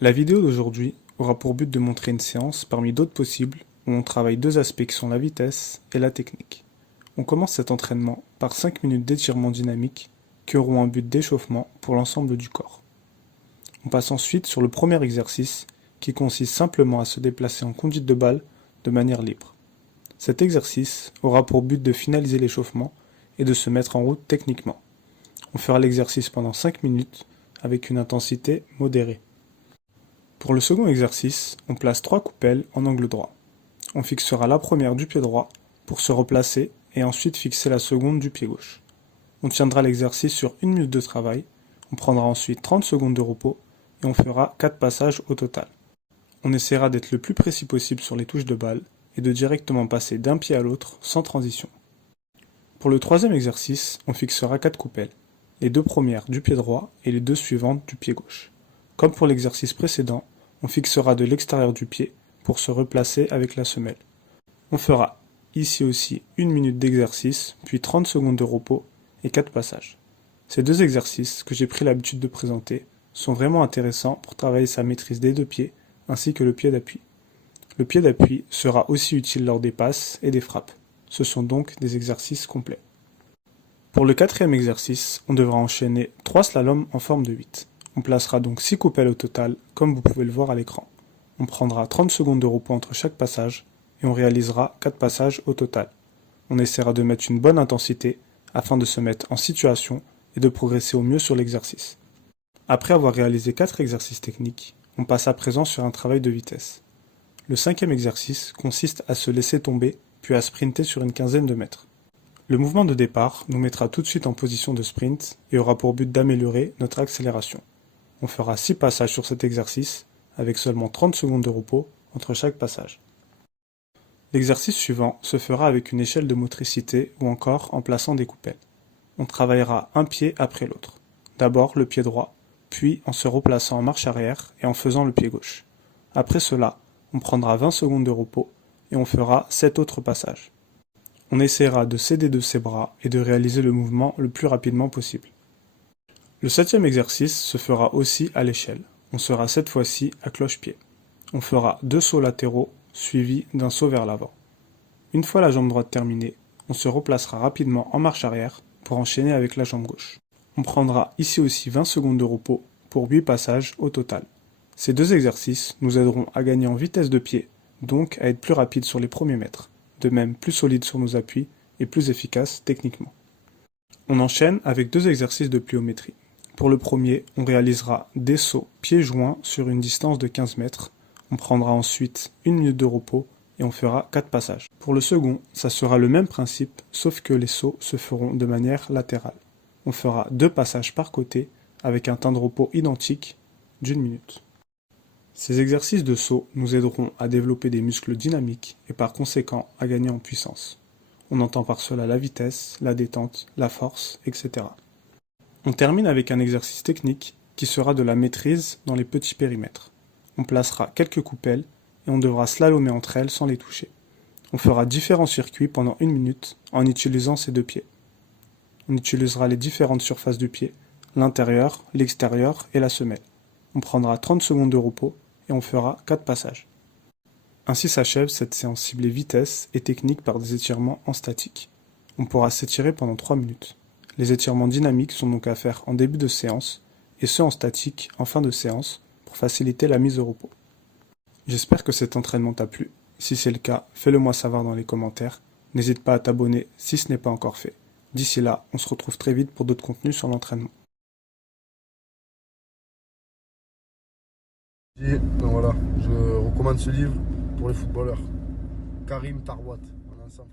La vidéo d'aujourd'hui aura pour but de montrer une séance parmi d'autres possibles où on travaille deux aspects qui sont la vitesse et la technique. On commence cet entraînement par 5 minutes d'étirement dynamique qui auront un but d'échauffement pour l'ensemble du corps. On passe ensuite sur le premier exercice qui consiste simplement à se déplacer en conduite de balle de manière libre. Cet exercice aura pour but de finaliser l'échauffement et de se mettre en route techniquement. On fera l'exercice pendant 5 minutes avec une intensité modérée. Pour le second exercice, on place 3 coupelles en angle droit. On fixera la première du pied droit pour se replacer et ensuite fixer la seconde du pied gauche. On tiendra l'exercice sur 1 minute de travail, on prendra ensuite 30 secondes de repos et on fera 4 passages au total. On essaiera d'être le plus précis possible sur les touches de balle et de directement passer d'un pied à l'autre sans transition. Pour le troisième exercice, on fixera 4 coupelles, les 2 premières du pied droit et les 2 suivantes du pied gauche. Comme pour l'exercice précédent, on fixera de l'extérieur du pied pour se replacer avec la semelle. On fera ici aussi 1 minute d'exercice, puis 30 secondes de repos et 4 passages. Ces deux exercices que j'ai pris l'habitude de présenter sont vraiment intéressants pour travailler sa maîtrise des deux pieds ainsi que le pied d'appui. Le pied d'appui sera aussi utile lors des passes et des frappes. Ce sont donc des exercices complets. Pour le quatrième exercice, on devra enchaîner 3 slaloms en forme de 8. On placera donc 6 coupelles au total, comme vous pouvez le voir à l'écran. On prendra 30 secondes de repos entre chaque passage et on réalisera 4 passages au total. On essaiera de mettre une bonne intensité afin de se mettre en situation et de progresser au mieux sur l'exercice. Après avoir réalisé 4 exercices techniques, on passe à présent sur un travail de vitesse. Le cinquième exercice consiste à se laisser tomber puis à sprinter sur une quinzaine de mètres. Le mouvement de départ nous mettra tout de suite en position de sprint et aura pour but d'améliorer notre accélération. On fera 6 passages sur cet exercice avec seulement 30 secondes de repos entre chaque passage. L'exercice suivant se fera avec une échelle de motricité ou encore en plaçant des coupelles. On travaillera un pied après l'autre. D'abord le pied droit, puis en se replaçant en marche arrière et en faisant le pied gauche. Après cela, on prendra 20 secondes de repos et on fera 7 autres passages. On essaiera de s'aider de ses bras et de réaliser le mouvement le plus rapidement possible. Le septième exercice se fera aussi à l'échelle. On sera cette fois-ci à cloche-pied. On fera 2 sauts latéraux suivis d'un saut vers l'avant. Une fois la jambe droite terminée, on se replacera rapidement en marche arrière pour enchaîner avec la jambe gauche. On prendra ici aussi 20 secondes de repos pour 8 passages au total. Ces deux exercices nous aideront à gagner en vitesse de pied, donc à être plus rapide sur les premiers mètres, de même plus solide sur nos appuis et plus efficace techniquement. On enchaîne avec 2 exercices de pliométrie. Pour le premier, on réalisera des sauts pieds joints sur une distance de 15 mètres. On prendra ensuite 1 minute de repos et on fera 4 passages. Pour le second, ça sera le même principe, sauf que les sauts se feront de manière latérale. On fera 2 passages par côté avec un temps de repos identique d'1 minute. Ces exercices de saut nous aideront à développer des muscles dynamiques et par conséquent à gagner en puissance. On entend par cela la vitesse, la détente, la force, etc. On termine avec un exercice technique qui sera de la maîtrise dans les petits périmètres. On placera quelques coupelles et on devra slalomer entre elles sans les toucher. On fera différents circuits pendant 1 minute en utilisant ces 2 pieds. On utilisera les différentes surfaces du pied, l'intérieur, l'extérieur et la semelle. On prendra 30 secondes de repos et on fera 4 passages. Ainsi s'achève cette séance ciblée vitesse et technique par des étirements en statique. On pourra s'étirer pendant 3 minutes. Les étirements dynamiques sont donc à faire en début de séance et ceux en statique en fin de séance pour faciliter la mise au repos. J'espère que cet entraînement t'a plu. Si c'est le cas, fais-le moi savoir dans les commentaires. N'hésite pas à t'abonner si ce n'est pas encore fait. D'ici là, on se retrouve très vite pour d'autres contenus sur l'entraînement. Et ben voilà, je recommande ce livre pour les footballeurs. Karim Tarwat, on est ensemble.